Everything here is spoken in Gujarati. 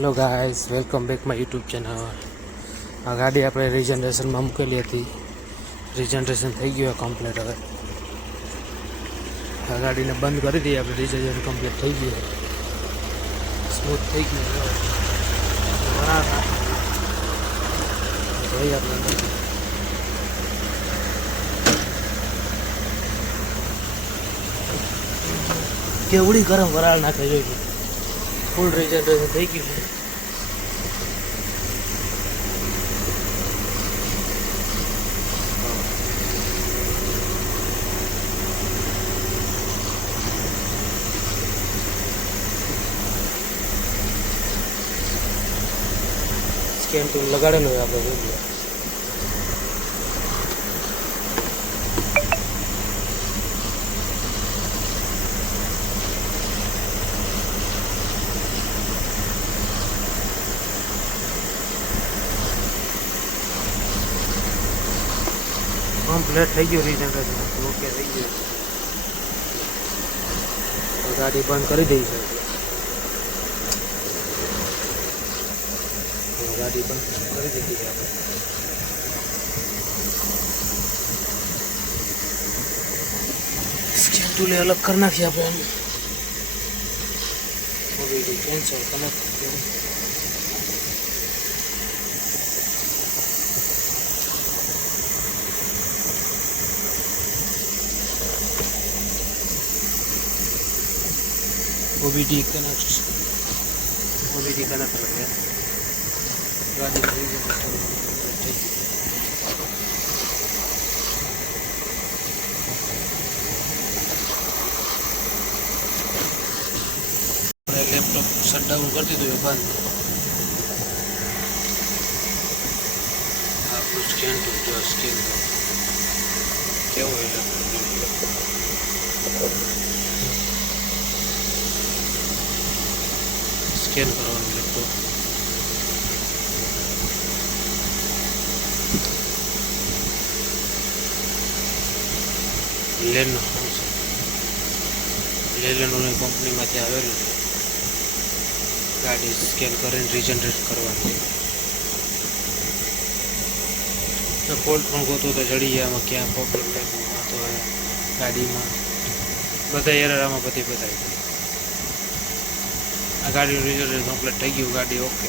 Hello guys, welcome back my YouTube channel. આ ગાડી આપણે રિજનરેશનમાં મૂકેલી હતી. રિજનરેશન થઈ ગયું કમ્પ્લીટ. હવે આ ગાડીને બંધ કરી દઈએ આપણે. રિજનરેશન કમ્પ્લીટ થઈ ગયું, સ્મૂથ થઈ ગયું. જોઈએ આપણે કેવડી ગરમ વરાળ નાખે જોઈએ. ફૂલ રિજનરેશન થઈ ગયું છે. સ્કેન ટૂલ લગાડેલું હોય આપણે જોઈએ. કમ્પ્લીટ થઈ ગયું રિજનરેશન. ઓકે થઈ ગયું. ગાડી બંધ કરી દઈ છે. ગાડી બંધ કરી દીધી છે આપણે. સ્કેન ટૂલે અલગ કરી નાખીએ આપણે. Cancel connect. OBD कनेक्ट कर गया. गाड़ी लैपटॉप शट डाउन कर दी तो ये बंद. आपको स्कैन तो जो स्कैन क्या हुआ स्कैन करवाना लैपटॉप. લેનોની કંપનીમાંથી આવેલું છે. ગાડી સ્કેન કરીને રિજનરેટ કરવાની. ફોલ્ટ પણ ગોતો તો ચડી જાય. આમાં ક્યાં પ્રોબ્લેમ લાગ્યું તો ગાડીમાં બધા એરર આમાં બધી બતાવી. આ ગાડીનું રિઝલ્ટ કમ્પ્લીટ થઈ ગયું. ગાડી ઓકે.